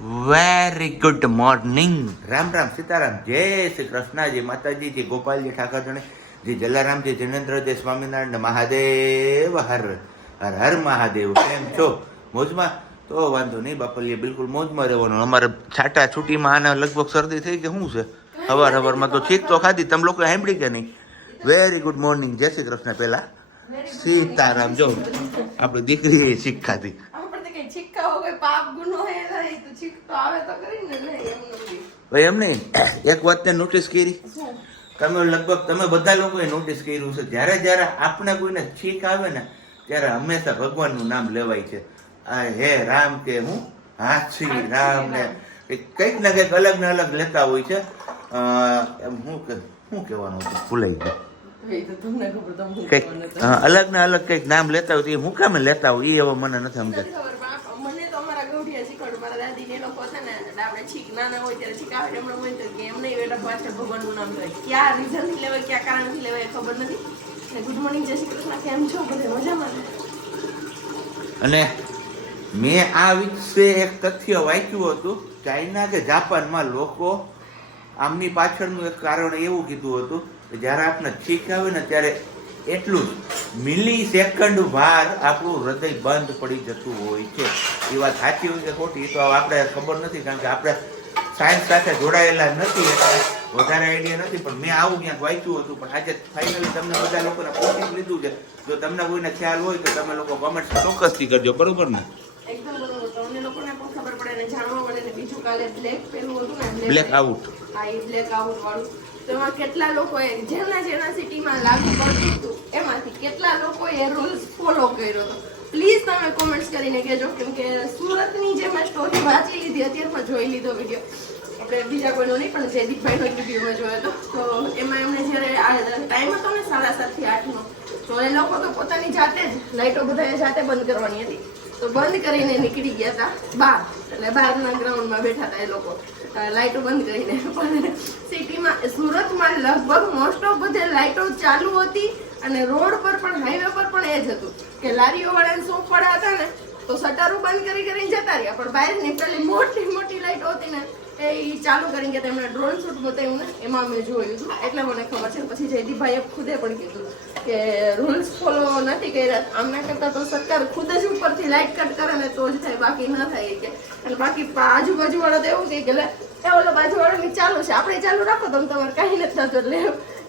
Very good morning Ram Ram Sitaram. જય શ્રી કૃષ્ણજી માતાજી જે ગોપાલજી ઠાકરજણે જે જલારામ જલારામજી જનેન્દ્ર જે સ્વામિનારાયણ મહાદેવ. હર હર હર મહાદેવ. કેમ છો? મોજમાં? તો વાંધો નહીં બાપલીએ બિલકુલ મોજમાં રહેવાનું. અમારે છાટા છૂટીમાં આને લગભગ શરદી થઈ કે શું છે? હવાર હવારમાં તો છીક તો ખાધી. તમે લોકો સાંભળી કે નહીં? વેરી ગુડ મોર્નિંગ જય શ્રી કૃષ્ણ. પહેલાં સીતારામ. જો આપણી દીકરીએ શીખ ખાધી. કઈ છીક્કા પાપ ગુનો હે નહીં તો છીક તો આવે તો કરી ને એમ નથી ભાઈ એમ નહીં એક વાતને નોટિસ કરી. તમે લગભગ તમે બધા લોકોએ નોટિસ કર્યું છે. જ્યારે જ્યારે આપણે કોઈને છીક આવે ને ત્યારે હંમેશા ભગવાનનું નામ લેવાય છે. આ હે રામ કે હું? હાથી રામ ને. કંઈક ને કંઈક અલગ ને અલગ લેતા હોય છે. હું શું કહેવાનું હતું ભૂલાઈ ગયું. તો કંઈક અલગ ને અલગ કંઈક નામ લેતા હોય એ હું કામે લેતા હોય? એ હવે મને નથી સમજાતું નથી ખબર પણ આપ- મને તો અમારા ગૌઢિયા શીખવાડ્યું મારા દાદી ને એ લોકો છે ને એટલે આપણે છીક નાના હોય ત્યારે છીક આવે હોય તો એમ નહીં બેટા પાછળ ભગવાનનું નામ લેવાય ક્યાં રીઝનથી લેવાય, ક્યાં કારણથી લેવાય ખબર નથી. ગુડ મોર્નિંગ જય શ્રી કૃષ્ણ, કેમ છો? બધે મજામાં? અને મેં આ વિશે એક તથ્ય વાંચ્યું હતું, ચાઇના કે જાપાનમાં લોકો આમની પાછળનું એક કારણ એવું કીધું હતું કે જ્યારે આપણે છીક આવે ને ત્યારે એટલું જ. મિલી સેકન્ડ વાર આપણું હૃદય બંધ પડી જતું હોય છે. એ વાત સાચી હોય કે ખોટી એ તો આપણે ખબર નથી કારણ કે આપણે સાયન્સ સાથે જોડાયેલા નથી એટલે વધારે આઈડિયા નથી. પણ મેં આવું ક્યાંક વાંચ્યું હતું પણ આજે ફાઇનલી તમને બધા લોકોને પહોંચી લીધું છે. જો તમને કોઈને ખ્યાલ હોય તો તમે લોકો કમેન્ટ ચોક્કસથી કરજો બરોબર ને? બ્લેક આઉટ બ્લેક આઉટ વાળું. તો એમાં કેટલા લોકોએ જેના જેના સિટીમાં લાગુ પડતું હતું, એમાંથી કેટલા લોકોએ રૂલ્સ ફોલો કર્યો હતો. પ્લીઝ તમે કોમેન્ટ્સ કરીને કહેજો, કેમ કે સુરતની જે મેં સ્ટોરી વાંચી લીધી, અત્યારે પણ જોઈ લીધો વીડિયો આપણે બીજા કોઈનો નહીં, પણ જયદીપભાઈનો જ વીડિયો મેં જોયો હતો. તો એમાં એમણે જ્યારે ટાઈમ હતો ને સાડા સાતથી આઠનો તો એ લોકો તો પોતાની જાતે જ લાઇટો બધાએ જાતે બંધ કરવાની હતી. તો બંધ કરીને નીકળી ગયા હતા બહાર. એટલે બહારના ગ્રાઉન્ડમાં બેઠા હતા એ લોકો. લાઇટો બંધ કરીને. પણ સિટીમાં, સુરતમાં લગભગ મોસ્ટ ઓફ બધે લાઇટો ચાલુ હતી અને રોડ પર પણ હાઈવે પર પણ એ જ હતું. કે લારીઓ વાળા શોપ વાળા હતા ને, તો શટરો બંધ કરી કરીને જતા રહ્યા. પણ બહાર નીકળેલી મોટી મોટી લાઇટો હતી ને, એ ચાલુ કરી કે તેમણે ડ્રોન શૂટ બતાવ્યું ને એમાં મેં જોયું હતું. એટલે મને ખબર છે. પછી જયદીપભાઈએ ખુદે પણ કીધું. કે રૂલ્સ ફોલો નથી કર્યા. આમના કરતાં તો સરકાર ખુદ જ ઉપરથી લાઇટ કટ કરે ને તો જ થાય, બાકી ન થાય કે. અને બાકી આજુબાજુ વાળો તો એવું કે એ ઓલો બાજુ વાળાની ચાલુ છે, આપણે ચાલુ રાખો તમે, તમારે કાંઈ નથી થતું. એટલે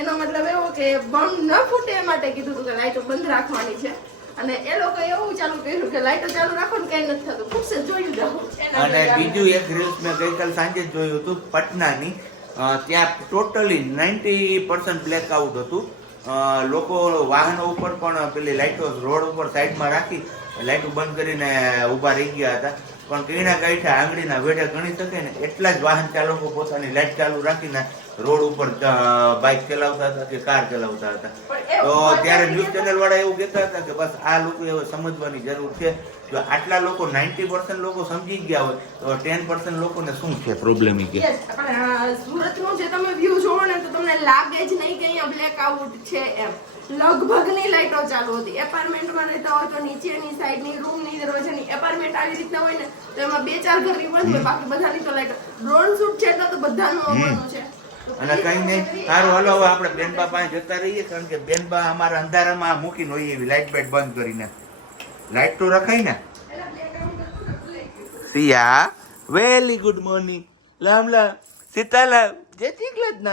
એનો મતલબ એવો કે બમ ન ફૂટે એ માટે કીધું હતું કે લાઇટો બંધ રાખવાની છે. અને એ લોકો એવું ચાલુ કર્યું કે લાઇટો ચાલુ રાખો ને કઈ નથી થતું. ખૂબ જોયું જાઓ અને બીજું એક રીલ્સ મેં ગઈકાલ સાંજે જોયું હતું, પટનાની. ત્યાં ટોટલી નાઇન્ટી પર્સન્ટ બ્લેકઆઉટ હતું. લોકો વાહનો ઉપર પણ પેલી લાઇટો રોડ ઉપર સાઈડમાં રાખી લાઇટો બંધ કરીને ઊભા રહી ગયા હતા. પણ કીણા ગાંઠા આંગળીના વેઢે ગણી શકે ને એટલા જ વાહન ચાલકો પોતાની લાઇટ ચાલુ રાખીને રોડ ઉપર બાઇક ચલાવતા હતા કે કાર ચલાવતા હતા. તો ત્યારે ન્યૂઝ ચેનલ વાળા એવું કહેતા હતા કે બસ આ લોકો સમજવાની જરૂર છે. જો આટલા લોકો નાઇન્ટી પર્સન્ટ લોકો સમજી ગયા હોય તો ટેન પર્સન્ટ લોકોને શું છે પ્રોબ્લેમ કે? સુરતનું જે તમે વ્યૂ જોવો ને તો તમને લાગે જ નહીં કે અહીંયા બ્લેકઆઉટ છે એમ. લગભગની લાઇટો ચાલુ હતી. એપાર્ટમેન્ટમાં રહેતા હોય તો નીચેની સાઈડની રૂમની દરવાજાની એપાર્ટમેન્ટ આવી રીતના હોય ને તો એમાં બે ચાર ઘરની બંધ હોય બાકી બધાની તો લાઇટો ડ્રોન શૂટ છે તો બધાનું આવવાનું છે. અને કઈ નહીં. સારું હાલો હવે આપણે બેનબા પાસે જતા રહીએ કારણ કે બેનબા અમારા અંધારામાં મૂકીને હોય એવી લાઇટ બાઇટ બંધ કરીને. લાઇટ તો રખાય ને. Siya very good morning. લામ લામ. સીતાલામ જ કૃષ્ણ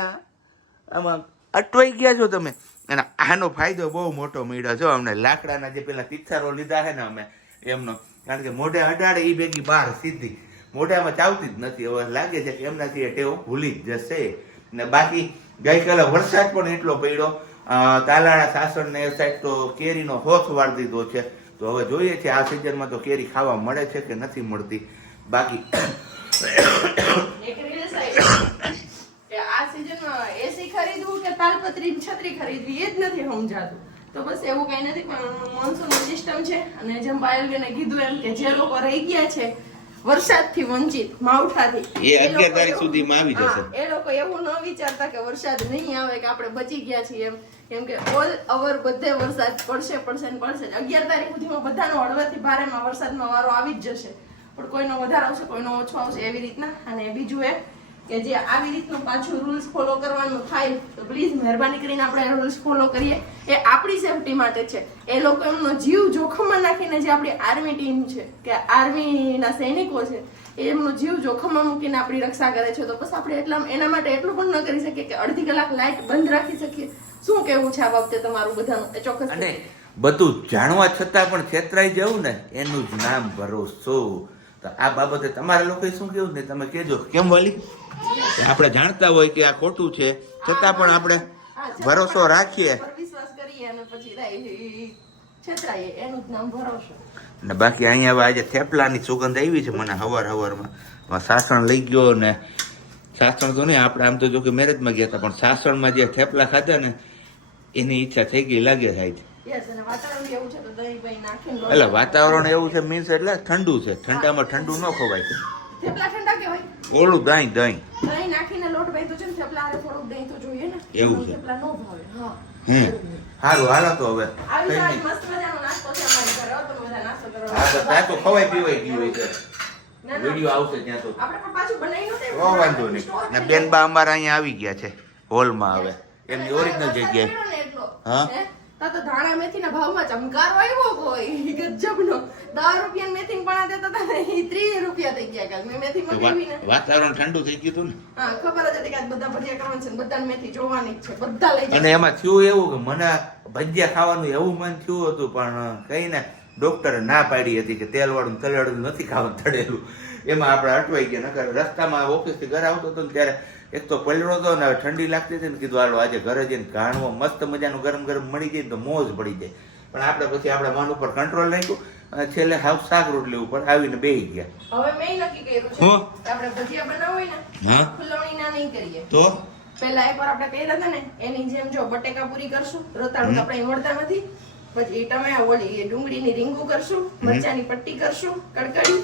આમાં અટવાઈ ગયા છો તમે. અને આનો ફાયદો બહુ મોટો મળ્યો છો અમને લાકડાના જે પેલા તિથારો લીધા છે ને અમે, એમનો. કારણ કે મોઢે અડાડે એ ભેગી બહાર સીધી. મોઢામાં ચાવતી જ નથી. હવે લાગે છે કે એમનાથી એ ટેવ ભૂલી જ જશે. ને બાકી ગઈકાલે વરસાદ પણ એટલો પડ્યો. તાલાળા સાસણ ને એ સાઈડ તો કેરીનો હોથ વાળી દીધો છે. તો હવે જોઈએ છે આ સિઝનમાં તો કેરી ખાવા મળે છે કે નથી મળતી. બાકી એક reels આવી કે આ સિઝનમાં એસી ખરીદવું કે તાલપત્રી છત્રી ખરીદવી એ જ નથી સમજાતું. તો બસ એવું કઈ નથી પણ મોન્સૂન સિસ્ટમ છે અને જેમ પાયલબેને કીધું એમ કે જે લોકો રહી ગયા છે વરસાદથી વંચિત માવઠાથી એ 11 તારીખ સુધીમાં આવી જશે. એ લોકો એવું ન વિચારતા કે વરસાદ નહીં આવે કે આપણે બચી ગયા છીએ એમ. કેમ કે ઓલ અવર બધે વરસાદ પડશે પડશે ને પડશે અગિયાર તારીખ સુધીમાં બધાનો હળવાથી ભારેમાં વરસાદમાં વારો આવી જ જશે. પણ કોઈનો વધારે આવશે, કોઈનો ઓછો આવશે એવી રીતના. અને બીજું એ કે જે આવી રીતનું પાછું રૂલ્સ ફોલો કરવાનું થાય, તો પ્લીઝ મહેરબાની કરીને આપણે રૂલ્સ ફોલો કરીએ. એ આપણી સેફટી માટે છે. એ લોકો એમનો જીવ જોખમમાં નાખીને જે આપણી આર્મી ટીમ છે, કે આર્મીના સૈનિકો છે, એ એમનો જીવ જોખમમાં મૂકીને આપણી રક્ષા કરે છે. તો બસ આપણે એટલા, એના માટે એટલું પણ ન કરી શકીએ કે અડધી કલાક લાઇટ બંધ રાખી શકીએ. શું કેવું છે આ બાબતે તમારું બધાનું? ચોક્કસ અને બધું જાણવા છતાં પણ છેતરાઈ જવું ને એનું જ નામ ભરોસો. તો આ બાબતે તમારા લોકોએ શું કેવું ને તમે કહેજો. કેમ વાલી? આપણે જાણતા હોય કે આ ખોટું છે છતાં પણ આપણે ભરોસો રાખીએ. ને બાકી અહીંયા આજે થેપલાની સુગંધ આવી છે મને હવાર હવારમાં. સાસણ લઈ ગયો ને સાસણ તો નહીં આપણે આમ તો જો કે મેરેજમાં ગયા હતા પણ સાસણમાં જે થેપલા ખાધા ને એની ઈચ્છા થઈ ગઈ લાગે સાહેબ એટલે વાતાવરણ એવું છે મીન્સ એટલે ઠંડુ છે. ઠંડામાં ઠંડુ ન ખવાય. ઓળું ઓલું દહીં દહીં. દહીં નાખીને લોટ બાંધ્યો છે ને થેપલા હારે થોડુંક દહીં તો જોઈએ ને. એવું છે. થેપલા નો ભાવે હા. હમ. સારું હાલો તો હવે. આવી જાય નહીં. મસ્ત મજાનો નાસ્તો છે અમારી ઘરે હો, બધા નાસ્તો કરો. હા તો ત્યાં તો ખવાય પીવાય ગયું હોય છે. વીડિયો આવશે ત્યાં તો. આપણે પણ પાછું બનાવી નહોતું ઓ વાંધો નહીં. ને બેનબા અમારા અહીંયા આવી ગયા છે હોલમાં હવે. એમની ઓરિજિનલ જગ્યાએ. હા? હા? તા તો ધાણા મેથીના ભાવમાં ચમકારો આવ્યો કોઈ? ગજબનો. દસ રૂપિયા મેથી પણ દેતા હતા ને ત્રીસ રૂપિયા થઈ ગયા કાલ. મેં મેથી મંગાવી વાતાવરણ ઠંડુ થઈ ગયું હતું ને? હા ખબર જ હતી કે બધા ભજીયા કરવાના છે ને મેથી જોવાની છે. બધા લઈ અને એમાં થયું એવું કે મને ભજીયા ખાવાનું એવું મન થયું હતું પણ કઈ ને ડોક્ટરે ના પાડી હતી કે તેલવાળું તલવાળું નથી ખાવાનું તળેલું. એમાં આપણે અટવાઈ ગયા નકર રસ્તામાં ઓફિસથી ઘરે આવતો હતો ને ત્યારે એક તો પલળો હતો ને ઠંડી લાગતી હતી ને કીધું હાલો આજે ઘરે જઈને ઘાણવો મસ્ત મજાનું ગરમ ગરમ મળી જાય તો મોજ પડી જાય. પણ આપણે પછી આપણા મન ઉપર કંટ્રોલ રાખ્યું અને છેલ્લે હાવ શાક રોટલી ઉપર આવીને બેસી ગયા. હવે મેં નક્કી કર્યું છે આપણે ભજીયા બનાવવું હોય ને હા? ફૂલવણી ના નહીં કરીએ. તો? પહેલા એકવાર આપણે કર્યા હતા ને એની જેમ જો બટેકા પૂરી કરશું રતાળું તો આપણે મળતા નથી. પછી ટમેટા ઓલી એ ડુંગળીની રીંગું કરશું મરચાની પટ્ટી કરશું કડકડી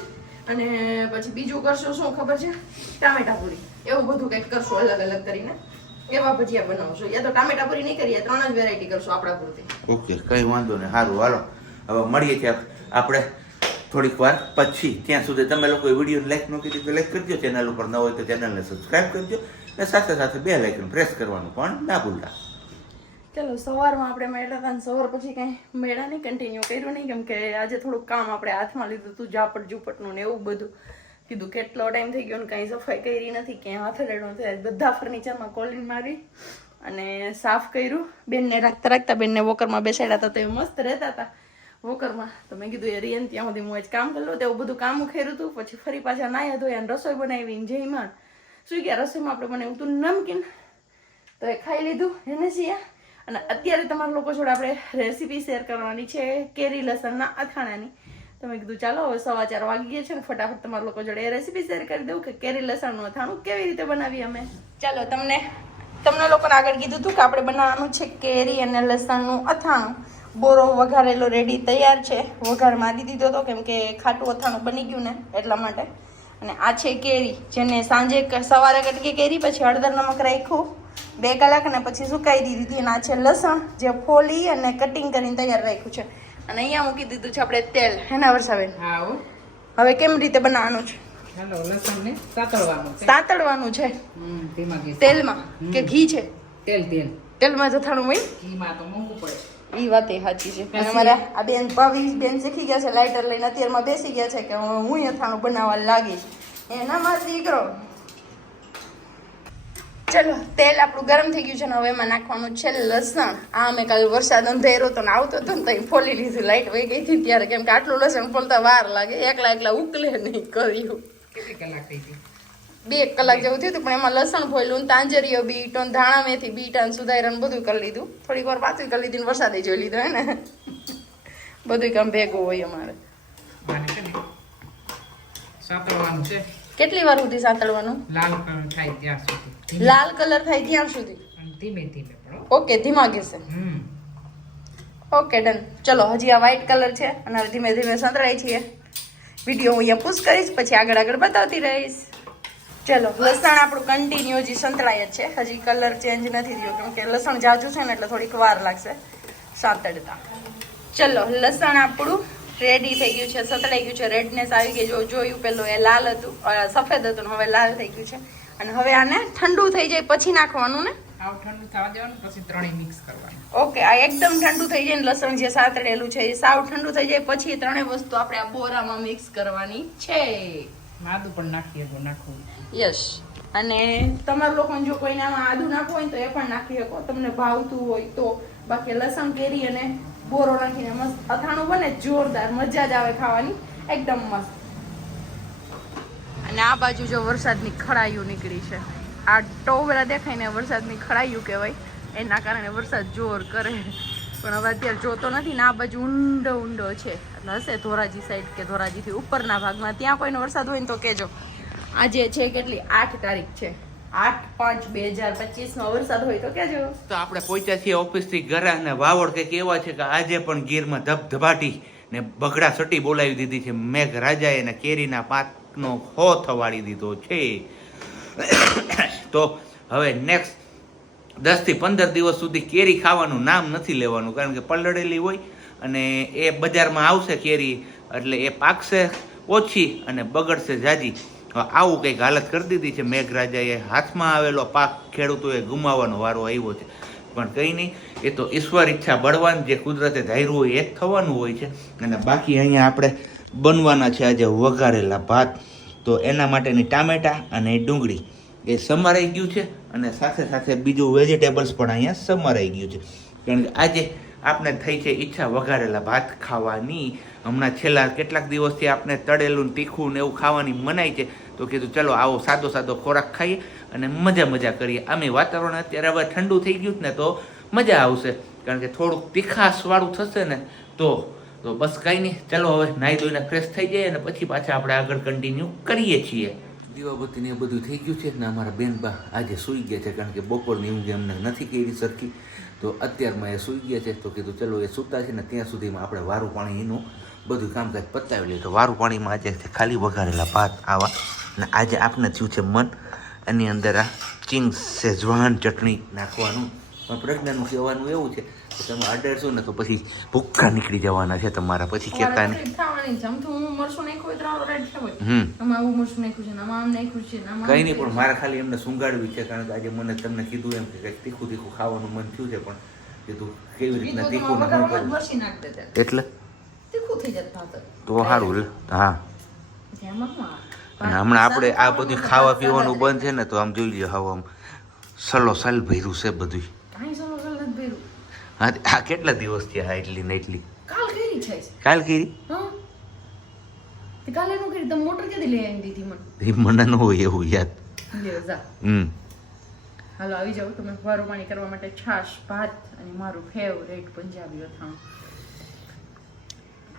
અને પછી બીજું કરશું શું ખબર છે? ટામેટા પૂરી. એવું બધું કંઈક કરશું અલગ અલગ કરીને. એવા ભજીયા બનાવશું. યા તો ટામેટા પૂરી નહીં કરીએ ત્રણ જ વેરાયટી કરશું આપણા પૂરતી. ઓકે કઈ વાંધો નહીં. સારું હાલો. હવે મળીએ ત્યાં આપણે થોડીક વાર પછી. ત્યાં સુધી તમે લોકો વીડિયો લાઈક ન કરી તો લાઈક કરજો ચેનલ ઉપર ન હોય તો ચેનલને સબસ્ક્રાઇબ કરજો અને સાથે સાથે બે લાઇકન પ્રેસ કરવાનું પણ ના ભૂલતા. ચલો સવારમાં આપણે મેળા હતા સવાર પછી કઈ મેળા નહીં કન્ટિન્યુ કર્યું નહીં. કેમ કે આજે થોડુંક કામ આપણે હાથમાં લીધું હતું ઝાપટ ઝુપટનું ને એવું બધું. કીધું કેટલો ટાઈમ થઈ ગયો ને કાંઈ સફાઈ કરી નથી ક્યાં નથી આજ બધા ફર્નિચરમાં કોલિંગ મારી અને સાફ કર્યું. બેનને રાખતા રાખતા બેનને વોકરમાં બેસાડ્યા હતા તો એ મસ્ત રહેતા હતા. વોકરમાં તો મેં કીધું, એ રિયન ત્યાં સુધી હું જ કામ કરી લઉં. તેવું બધું કામ ઉખેર્યું હતું પછી ફરી પાછા નાયા ધોયા અને રસોઈ બનાવીને જઈમાં શું ગયા? રસોઈમાં આપણે બનાવ્યું હતું નમકીન. તો એ ખાઈ લીધું એને સિયા અને અત્યારે તમારા લોકો જોડે આપણે રેસીપી શેર કરવાની છે કેરી લસણના અથાણાની. તો મેં કીધું, ચાલો, હવે સવા ચાર વાગી ગયા છે ને ફટાફટ તમારા લોકો જોડે રેસીપી શેર કરી દઉં કે કેરી લસણનું અથાણું કેવી રીતે બનાવીએ અમે. ચાલો, તમને તમને લોકોને આગળ કીધું હતું કે આપણે બનાવવાનું છે કેરી અને લસણનું અથાણું. બોરો વઘારેલો રેડી તૈયાર છે. વઘાર મારી દીધો હતો કેમ કે ખાટું અથાણું બની ગયું ને એટલા માટે. અને આ છે કેરી, જેને સાંજે સવારે કટકી કેરી, પછી હળદર નમક રાખ્યું. બે કલાક અને પછી સુકાઈ દીધી હતી અને આ છે લસણ, જે ફોલી અને કટિંગ કરીને તૈયાર રાખ્યું છે. અને અહીંયા મૂકી દીધું છે આપણે તેલ. હેના વરસાવે હા હવે કેમ રીતે બનાવવાનું છે? સાતળવાનું છે. તેલમાં? કે ઘી છે? તેલ તેલ. તેલમાં જથાણું હોય? ઘીમાં તો મોંઘું પડે. ઈ વાત એ સાચી છે. અને અમારા આ બેન ભાવી બેન શીખી ગયા છે લાઇટર લઈને. અત્યારમાં બેસી ગયા છે કે હું હું અથાણું બનાવવા લાગીશ. એનામાં દીકરો ચલો તેલ આપણું ગરમ થઈ ગયું છે ને હવે એમાં નાખવાનું છે લસણ. આ અમે કાલે વરસાદ અંધેરો તો આવતો હતો ને તો ફોલી લીધું લાઈટ વહી ગઈ હતી ત્યારે કેમ કે આટલું લસણ ફોલતા વાર લાગે એકલા એકલા ઉકલે નહીં કર્યું. કેટલી કલાક થઈ ગઈ? બે કલાક જેવું થયું હતું પણ એમાં લસણ ફોયલું તાંજરીઓ બીટ ધાણા મેથી બીટ અને સુધારણ બધું કરી લીધું. થોડીક વાર પાછું કરી લીધી વરસાદે જોઈ લીધો હે ને. બધું કામ ભેગું હોય અમારે. છે. કેટલી વાર સુધી સાંતળવાનું? લાલ કલર થાય ત્યાં સુધી. લાલ કલર થાય ત્યાં સુધી? ધીમે ધીમે ઓકે ધીમા ગેસે. Okay done. ચલો હજી આ વ્હાઈટ કલર છે અને હવે ધીમે ધીમે સંતળાય છીએ. વીડિયો હું અહીંયા પુશ કરીશ પછી આગળ આગળ બતાવતી રહીશ. ચલો લસણ આપણું કન્ટિન્યુ હજી સંતળાય જ છે. હજી કલર ચેન્જ નથી થયો કેમ કે લસણ જાજુ છે ને એટલે થોડીક વાર લાગશે. સાંતળતા. ચલો લસણ આપણું રેડી થઈ ગયું છે સતળાઈ ગયું છે રેડનેસ આવી ગઈ જો જોયું પેલું એ લાલ હતું સફેદ હતું હવે લાલ થઈ ગયું છે. અને હવે આને ઠંડુ થઈ જાય પછી નાખવાનું ને? ઠંડુ થવા દેવાનું પછી ત્રણેય મિક્સ કરવાનું. ઓકે આ એકદમ ઠંડુ થઈ જાય ને લસણ જે સાતળેલું છે એ સાવ ઠંડુ થઈ જાય પછી ત્રણેય વસ્તુ આપણે આ બોરામાં મિક્સ કરવાની છે. માદું પણ નાખીએ નાખવું યસ. અને તમારા લોકોને જો કોઈને આમાં આદુ નાખવું હોય તો એ પણ નાખી શકો. તમને ભાવતું હોય તો. બાકી લસણ કેરી અને બોરો નાખીને મસ્ત અથાણું બને, જોરદાર, મજા જ આવે ખાવાની. એકદમ મસ્ત. અને આ બાજુ જો વરસાદની ખડાયું નીકળી છે. આ ટોવેરા દેખાય ને વરસાદની ખડાયું કહેવાય. એના કારણે વરસાદ જોર કરે. પણ હવે અત્યારે જોતો નથી ને આ બાજુ ઊંડો ઊંડો છે. હશે ધોરાજી સાઈડ કે ધોરાજીથી ઉપરના ભાગમાં. ત્યાં કોઈનો વરસાદ હોય ને તો કહેજો. આજે છે કેટલી? આઠ તારીખ છે. આઠ પાંચ બે હજાર પચીસ નો વરસાદ હોય તો કહેજો. તો આપણે પહોંચ્યા છીએ ઓફિસથી ઘરે અને વાવડ કંઈક એવા છે કે આજે પણ ગીરમાં ધબધબાટી ને બગડા સટી બોલાવી દીધી છે. મેઘ રાજાએ ને કેરીના પાકનો ખો થવાડી દીધો છે. તો હવે નેક્સ્ટ દસથી પંદર દિવસ સુધી કેરી ખાવાનું નામ નથી લેવાનું, કારણ કે પલળેલી હોય અને એ બજારમાં આવશે કેરી એટલે એ પાકશે ઓછી અને બગડશે જાજી. આવું કંઈક હાલત કરી દીધી છે. મેઘરાજાએ હાથમાં આવેલો પાક ખેડૂતોએ ગુમાવવાનો વારો આવ્યો છે. પણ કંઈ નહીં, એ તો ઈશ્વર ઈચ્છા બળવાન જે કુદરતે ધાર્યું હોય, એ જ થવાનું હોય છે. અને બાકી અહીંયા આપણે બનવાના છે આજે વઘારેલા ભાત. તો એના માટેની ટામેટા અને ડુંગળી એ સમારાઈ ગયું છે અને સાથે સાથે બીજું વેજીટેબલ્સ પણ અહીંયા સમારાઈ ગયું છે. કારણ કે આજે આપણે થઈ છે ઈચ્છા વઘારેલા ભાત ખાવાની. હમણાં છેલ્લા કેટલાક દિવસથી આપણે તળેલું તીખું ને એવું ખાવાની મનાય છે. તો કીધું, ચલો, આવો સાદો સાદો ખોરાક ખાઈએ અને મજા મજા કરીએ. આમે વાતાવરણ અત્યારે હવે ઠંડુ થઈ ગયું ને તો મજા આવશે. કારણ કે થોડુંક તીખાશવાળું થશે ને તો તો બસ કંઈ નહીં. ચલો હવે નાહી ધોઈને ફ્રેશ થઈ જાય અને પછી પાછા આપણે આગળ કન્ટિન્યુ કરીએ છીએ. દીવાબત્તીને એ બધું થઈ ગયું છે ને અમારા બેનબા આજે સૂઈ ગયા છે કારણ કે બપોરની ઊંઘ એમને નથી કરી સરખી. તો અત્યારમાં એ સૂઈ ગયા છે. તો કીધું, ચલો, એ સૂતા છે ને ત્યાં સુધીમાં આપણે વારું પાણી એનું બધું કામકાજ પતાવી લઈએ. તો વારું પાણીમાં આજે ખાલી વઘારેલા ભાત, આવા ને આજે આપને થયું છે મન. એની અંદર આ ચિંગ્સ સેજવાન ચટણી નાખવાનું. પણ પ્રજ્ઞાનું કહેવાનું એવું છે કે તમે અડરશો ને તો પછી ભૂક્કા નીકળી જવાના છે તમારા. પછી કહેતા નહીં. કઈ નહીં પણ મારે ખાલી એમને સુંગાડવી છે કારણ કે આજે મને તમને કીધું એમ કે તીખું તીખું ખાવાનું મન થયું છે પણ કીધું કેવી રીતના તીખું ને કરું. એટલે? તીખું થઈ જાય તો સારું હા? અને હમણાં આપણે આ બધું ખાવા પીવાનું બંધ છે ને તો આમ જોઈ લો હવે આમ સલો સલ ભર્યું છે બધું. હા આ કેટલા દિવસ થયા હા એટલી ને એટલી? કાલ કરી મને? ન હોય એવું યાદ. હમ. હાલો આવી જાઓ તમે. વારું પાણી કરવા માટે છાશ ભાત અને મારું ફેવરેટ પંજાબી અથાણું.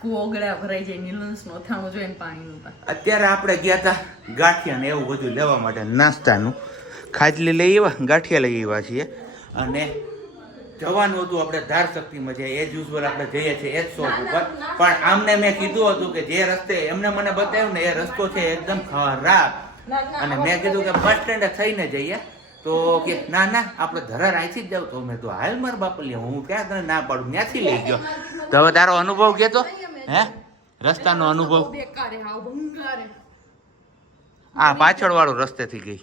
કોગળા ભરાઈ જાય નીલન્સનું અથાણું જોઈને પાણીનું અત્યારે આપણે ગયા હતા ગાંઠિયા ને એવું બધું લેવા માટે નાસ્તાનું. ખાજલી લઈ આવ્યા ગાંઠિયા લઈ આવ્યા છીએ. અને જવાનું હતું આપણે ધાર શક્તિમાં જે એજ યુઝ્યુઅલ આપણે જઈએ છીએ એ જ શોપ ઉપર. પણ આમને મેં કીધું હતું કે જે રસ્તે એમને મને બતાવ્યું ને એ રસ્તો છે એકદમ ખરાબ. અને મેં કીધું કે બસ સ્ટેન્ડે થઈને જઈએ. તો કે ના ના આપણે ધરાર અહીંથી જ જાવ તો મેં તો હાલ માર બાપલી હું ક્યાં તને ના પાડું? ત્યાંથી લઈ ગયો. તો હવે તારો અનુભવ કહેતો હે? રસ્તાનો અનુભવ? બેકારે હાવ ભંગારે. આ પાછળ વાળો રસ્તેથી ગઈ?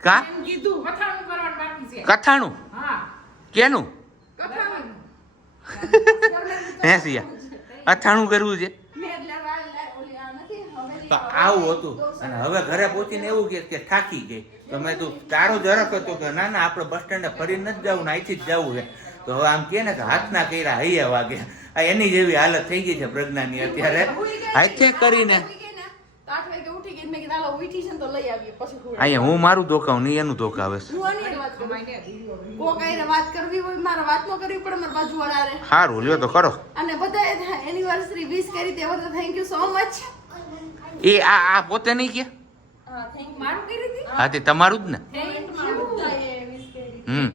કા? અથાણું કરવાનું બાકી છે. કથાણું કેનું? હે સિયા? અથાણું કરવું છે? નથી તો આવું હતું. અને હવે ઘરે પહોંચીને એવું કે કે થાકી ગઈ. તો મેં તું તારો જરાક હતો કે ના ના આપણે બસ સ્ટેન્ડે ફરી જ જવું ને અહીંથી જ જવું છે. તો હવે આમ કે ને કે હાથના કર્યા હૈયા વાગે. આ એની જેવી હાલત થઈ ગઈ છે પ્રજ્ઞાની અત્યારે. હાથે કરીને. અહીંયા હું મારું ધોકાવું નહીં એનું ધોકાવે છે. સારું લ્યો તો ખરો અને બધા એનિવર્સરી વિશ કરી તે થેન્ક યુ સો મચ એ આ આ પોતે નહીં કે હા તે તમારું જ ને.